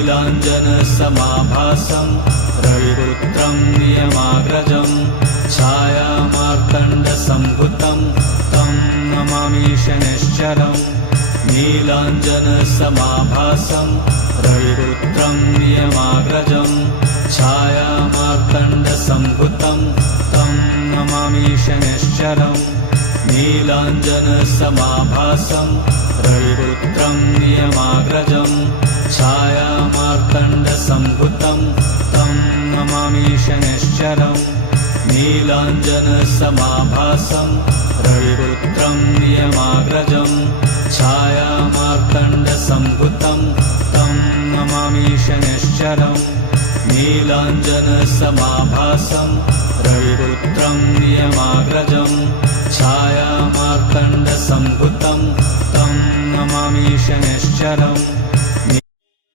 नीलाञ्जनसमाभासं रविपुत्रं नियमाग्रजं छायामार्तण्डसम्भुतं तं नमामि शनैश्चरम् नीलाञ्जनसमाभासं रविपुत्रं नियमाग्रजं छायामार्तण्डसम्भुतं तं नमामि शनैश्चरम् नीलाञ्जनसमाभासं रविपुत्रं नियमाग्रजं छायामार्तण्डसम्भुतं तं नमामि शनैश्चरम् नीलाञ्जनसमाभासं रविपुत्रं नियमाग्रजं छायामार्तण्डसम्भुतं तं नमामि शनैश्चरम् नीलाञ्जनसमाभासं रविपुत्रं नियमाग्रजं छायामार्तण्डसम्भुतं तं नमामि शनैश्चरम्